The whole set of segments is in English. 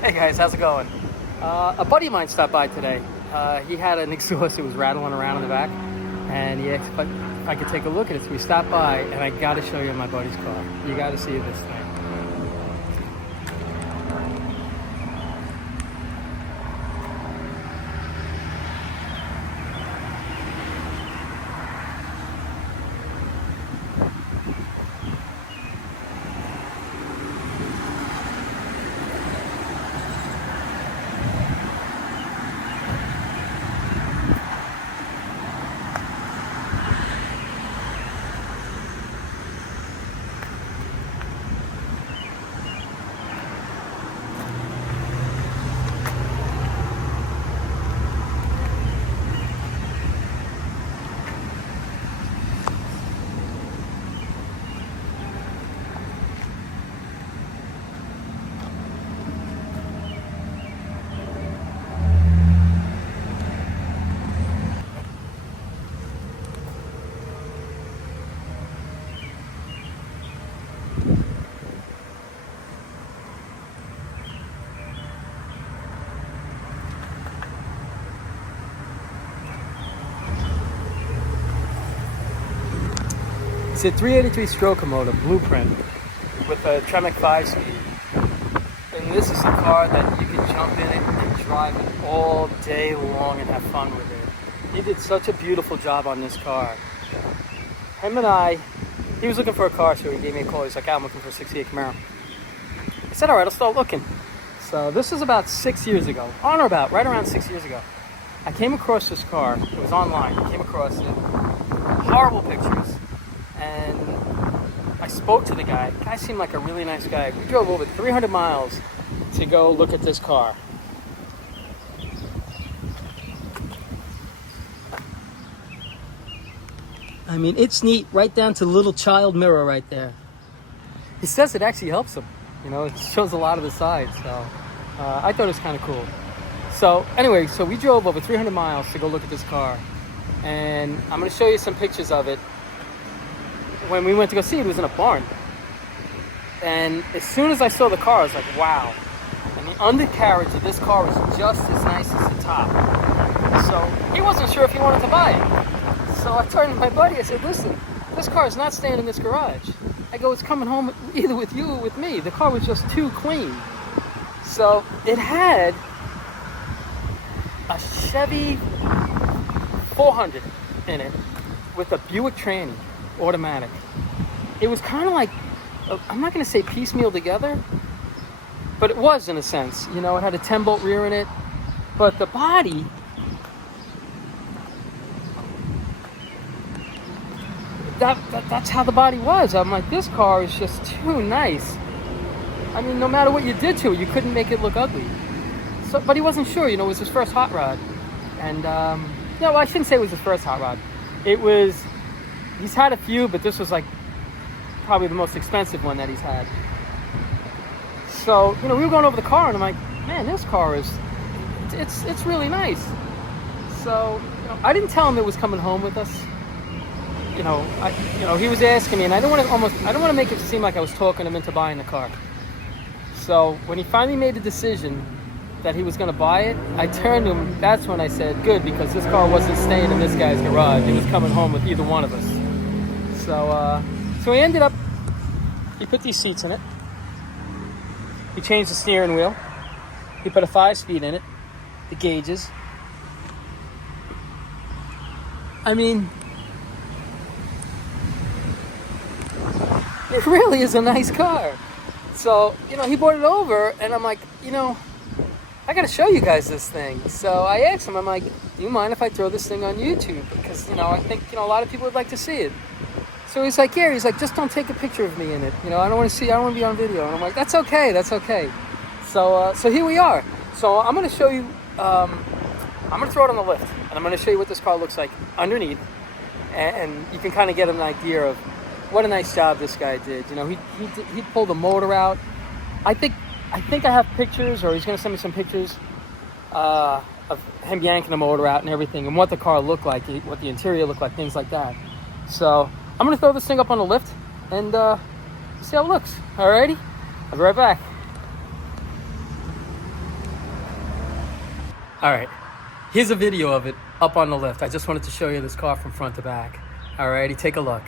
Hey guys, how's it going? A buddy of mine stopped by today. He had an exhaust that was rattling around in the back, and he asked if I could take a look at it. So we stopped by, and I got to show you my buddy's car. You got to see this thing. It's a 383 stroke motor blueprint with a Tremec 5-speed. And this is a car that you can jump in it and drive it all day long and have fun with it. He did such a beautiful job on this car. Him and he was looking for a car, so he gave me a call. He's like, I'm looking for a 68 Camaro. I said, all right, I'll start looking. So this was about 6 years ago, on or about, right around 6 years ago. I came across this car. It was online. I came across it. Horrible pictures. And I spoke to the guy. The guy seemed like a really nice guy. We drove over 300 miles to go look at this car. I mean, it's neat right down to the little child mirror right there. He says it actually helps him. You know, it shows a lot of the sides. So I thought it was kind of cool. So anyway, so we drove over 300 miles to go look at this car. And I'm going to show you some pictures of it. When we went to go see it, it was in a barn. And as soon as I saw the car, I was like, wow. And the undercarriage of this car was just as nice as the top. So he wasn't sure if he wanted to buy it. So I turned to my buddy, I said, listen, this car is not staying in this garage. I go, it's coming home either with you or with me. The car was just too clean. So it had a Chevy 400 in it with a Buick tranny. Automatic. It was kind of like, I'm not going to say piecemeal together, but it was in a sense. You know, it had a 10-bolt rear in it, but the body, that's how the body was. I'm like, this car is just too nice. I mean, no matter what you did to it, you couldn't make it look ugly. So, but he wasn't sure. You know, it was his first hot rod, and no, I shouldn't say it was his first hot rod. It was. He's had a few, but this was like probably the most expensive one that he's had. So, you know, we were going over the car, and I'm like, man, this car is, it's really nice. So, you know, I didn't tell him it was coming home with us. You know, he was asking me, and I don't want to make it seem like I was talking him into buying the car. So when he finally made the decision that he was going to buy it, I turned to him. That's when I said, good, because this car wasn't staying in this guy's garage. It was coming home with either one of us. So he ended up, he put these seats in it. He changed the steering wheel. He put a 5-speed in it. The gauges. I mean, it really is a nice car. So, you know, he brought it over, and I'm like, you know, I got to show you guys this thing. So I asked him, I'm like, do you mind if I throw this thing on YouTube? Because, you know, I think, you know, a lot of people would like to see it. So he's like, yeah, he's like, just don't take a picture of me in it. You know, I don't want to be on video. And I'm like, that's okay. So here we are. So I'm going to show you, I'm going to throw it on the lift. And I'm going to show you what this car looks like underneath. And you can kind of get an idea of what a nice job this guy did. You know, he pulled the motor out. I think I have pictures, or he's going to send me some pictures of him yanking the motor out and everything, and what the car looked like, what the interior looked like, things like that. So I'm going to throw this thing up on the lift and see how it looks. Alrighty? I'll be right back. All right, here's a video of it up on the lift. I just wanted to show you this car from front to back. All righty, take a look.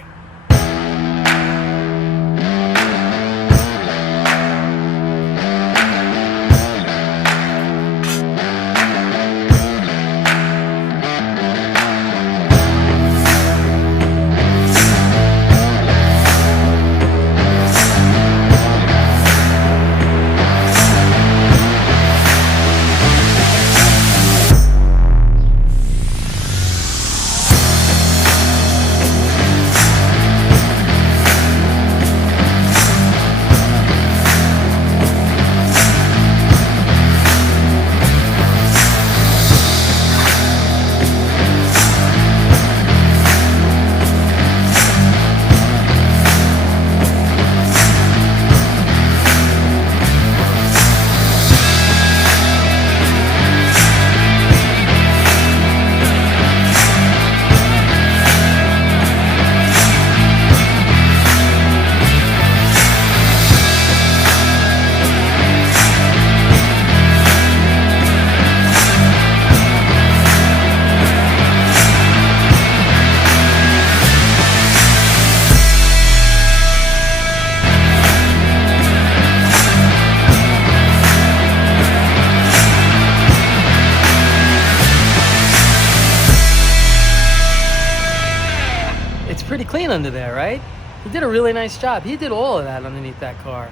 Pretty clean under there, right? He did a really nice job. He did all of that underneath that car.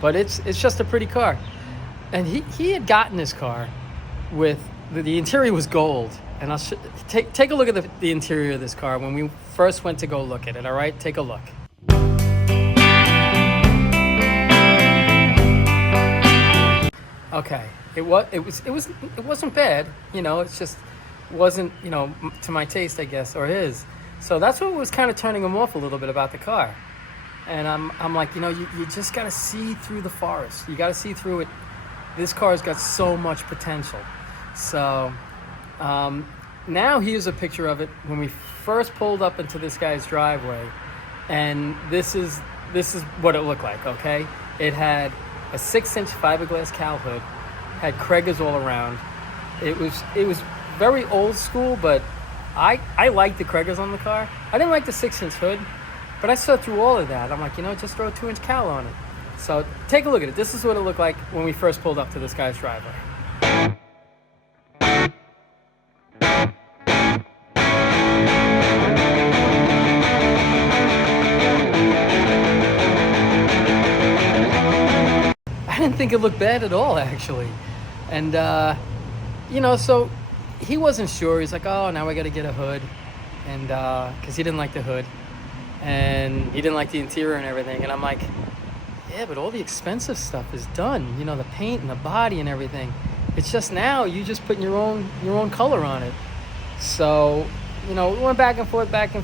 But it's just a pretty car. And he had gotten this car with the interior was gold. And I'll take a look at the interior of this car when we first went to go look at it. All right, take a look. Okay, it wasn't bad. You know, it's just wasn't, you know, to my taste, I guess, or his. So that's what was kind of turning him off a little bit about the car. And I'm like, you know, you just got to see through the forest. You got to see through it. This car's got so much potential. So now here's a picture of it when we first pulled up into this guy's driveway. And this is what it looked like, okay? It had a 6-inch fiberglass cowl hood, had Craigers all around. It was very old school, but I liked the Craigers on the car. I didn't like the 6-inch hood, but I saw through all of that. I'm like, you know, just throw a 2-inch cowl on it. So take a look at it. This is what it looked like when we first pulled up to this guy's driveway. I didn't think it looked bad at all, actually. And, you know, so he wasn't sure. He's like, oh, now I got to get a hood. And because he didn't like the hood. And he didn't like the interior and everything. And I'm like, yeah, but all the expensive stuff is done. You know, the paint and the body and everything. It's just now you just putting your own color on it. So, you know, we went back and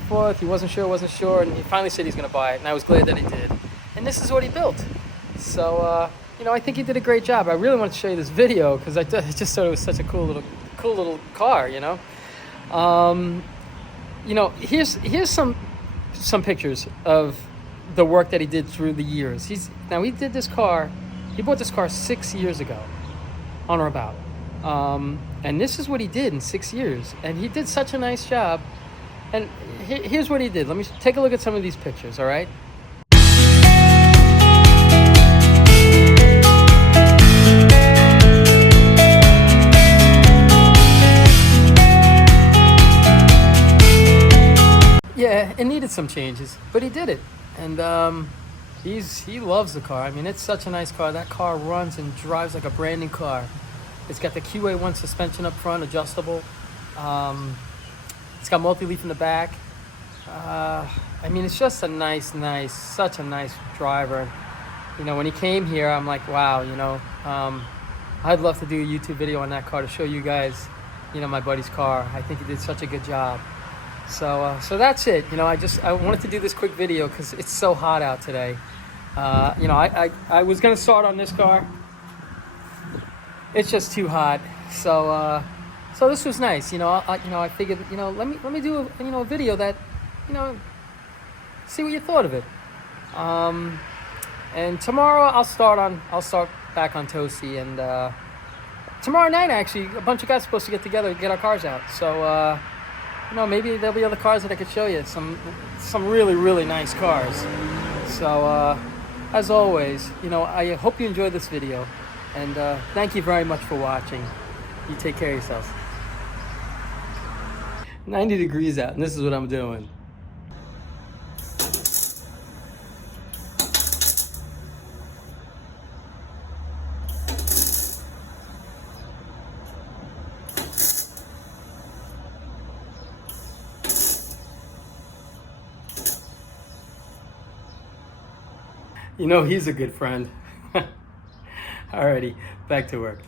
forth. He wasn't sure. And he finally said he's going to buy it. And I was glad that he did. And this is what he built. So, you know, I think he did a great job. I really want to show you this video because I just thought it was such a cool little car, you know. You know, here's some pictures of the work that he did through the years. He bought this car 6 years ago, on or about. And this is what he did in 6 years. And he did such a nice job. And here's what he did. Let me take a look at some of these pictures, all right? Yeah, it needed some changes, but he did it. And he loves the car. I mean, it's such a nice car. That car runs and drives like a brand new car. It's got the QA1 suspension up front, adjustable. It's got multi-leaf in the back. I mean, it's just such a nice driver. You know, when he came here, I'm like, wow, you know, I'd love to do a YouTube video on that car to show you guys, you know, my buddy's car. I think he did such a good job. So that's it. You know, I wanted to do this quick video because it's so hot out today. You know, I was gonna start on this car. It's just too hot. So this was nice. You know, I figured, you know, let me do a video that, you know, see what you thought of it. And tomorrow I'll start back on Toasty, and tomorrow night, actually, a bunch of guys are supposed to get together and get our cars out. So, you know, maybe there'll be other cars that I could show you. Some really, really nice cars. So, as always, you know, I hope you enjoyed this video. And thank you very much for watching. You take care of yourselves. 90 degrees out, and this is what I'm doing. You know, he's a good friend. Alrighty, back to work.